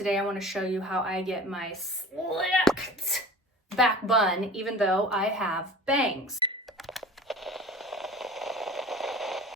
Today I want to show you how I get my slicked back bun even though I have bangs.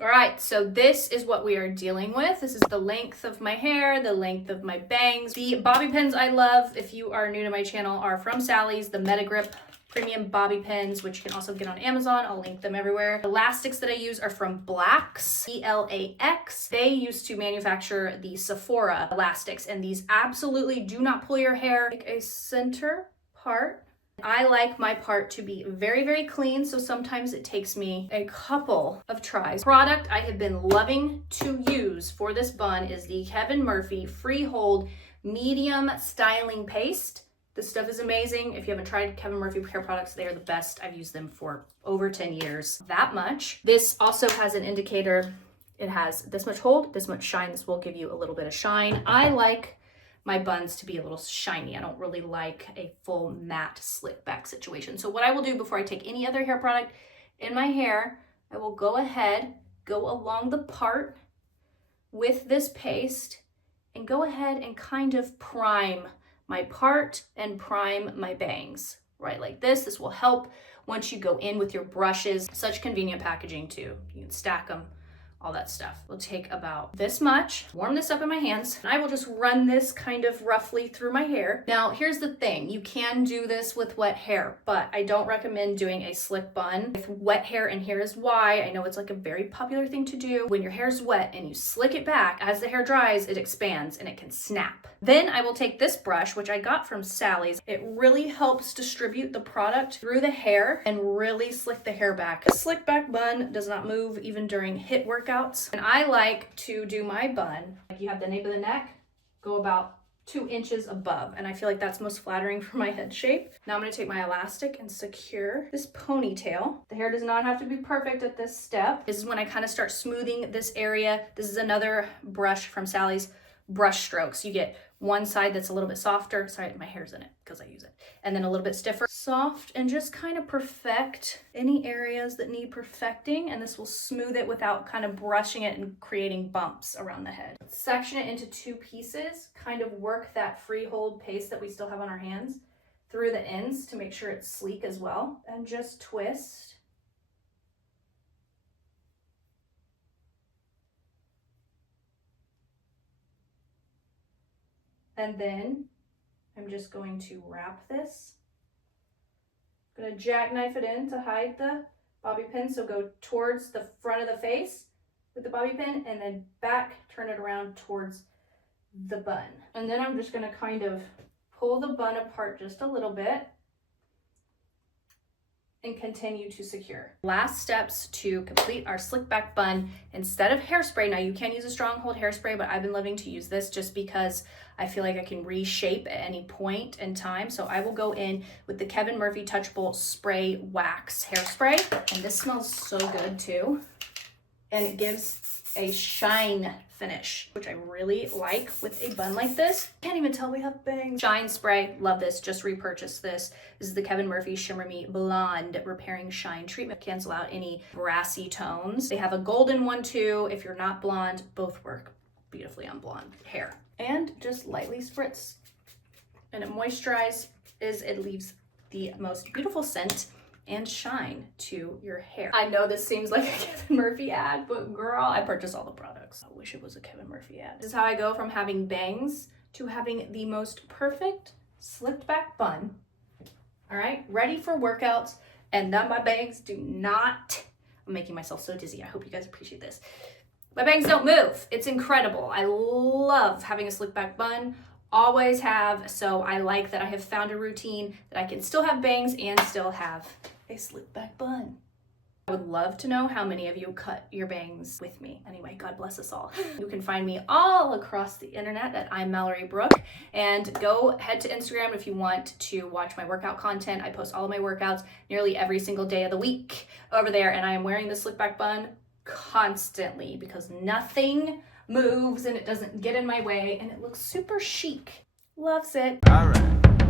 All right, so this is what we are dealing with. This is the length of my hair, the length of my bangs. The bobby pins I love, if you are new to my channel, are from Sally's, the Meta Grip premium bobby pins, which you can also get on Amazon. I'll link them everywhere. Elastics that I use are from Black's, BLAX. They used to manufacture the Sephora elastics, and these absolutely do not pull your hair. Take a center part. I like my part to be very, very clean, so sometimes it takes me a couple of tries. Product I have been loving to use for this bun is the Kevin Murphy Freehold Medium Styling Paste. This stuff is amazing. If you haven't tried Kevin Murphy hair products, they are the best. I've used them for over 10 years. That much. This also has an indicator. It has this much hold, this much shine. This will give you a little bit of shine. I like my buns to be a little shiny. I don't really like a full matte slick back situation. So what I will do before I take any other hair product in my hair, I will go ahead, go along the part with this paste and go ahead and kind of prime my part and prime my bangs, right? Like this. This will help once you go in with your brushes. Such convenient packaging too. You can stack them, all that stuff. We'll take about this much, warm this up in my hands, and I will just run this kind of roughly through my hair. Now, here's the thing. You can do this with wet hair, but I don't recommend doing a slick bun with wet hair, and here is why. I know it's like a very popular thing to do. When your hair's wet and you slick it back, as the hair dries, it expands and it can snap. Then I will take this brush, which I got from Sally's. It really helps distribute the product through the hair and really slick the hair back. A slick back bun does not move even during HIIT workouts. And I like to do my bun, like you have the nape of the neck, go about 2 inches above. And I feel like that's most flattering for my head shape. Now I'm gonna take my elastic and secure this ponytail. The hair does not have to be perfect at this step. This is when I kind of start smoothing this area. This is another brush from Sally's, brush strokes. You get one side that's a little bit softer. Sorry, my hair's in it because I use it. And then a little bit stiffer. Soft, and just kind of perfect any areas that need perfecting. And this will smooth it without kind of brushing it and creating bumps around the head. Section it into 2 pieces. Kind of work that freehold paste that we still have on our hands through the ends to make sure it's sleek as well. And just twist. And then I'm just going to wrap this. I'm gonna jackknife it in to hide the bobby pin. So go towards the front of the face with the bobby pin and then back, turn it around towards the bun. And then I'm just gonna kind of pull the bun apart just a little bit and continue to secure. Last steps to complete our slick back bun. Instead of hairspray, now you can use a stronghold hairspray, but I've been loving to use this just because I feel like I can reshape at any point in time. So I will go in with the Kevin Murphy Touchable Spray Wax Hairspray. And this smells so good too. And it gives a shine finish, which I really like with a bun like this. Can't even tell we have bangs. Shine spray, love this, just repurchased this. This is the Kevin Murphy Shimmer Me Blonde Repairing Shine Treatment. Cancel out any brassy tones. They have a golden one too. If you're not blonde, both work beautifully on blonde hair. And just lightly spritz. And it moisturizes, it leaves the most beautiful scent and shine to your hair. I know this seems like a Kevin Murphy ad, but girl, I purchase all the products. I wish it was a Kevin Murphy ad. This is how I go from having bangs to having the most perfect slicked back bun. All right, ready for workouts. And now my bangs do not, I'm making myself so dizzy. I hope you guys appreciate this. My bangs don't move. It's incredible. I love having a slick back bun. Always have, so I like that I have found a routine that I can still have bangs and still have a slick back bun. I would love to know how many of you cut your bangs with me. Anyway, God bless us all. You can find me all across the internet at I'm Mallory Brooke, and go head to Instagram if you want to watch my workout content. I post all of my workouts nearly every single day of the week over there, and I am wearing the slick back bun constantly because nothing moves and it doesn't get in my way and it looks super chic. Loves it. All right.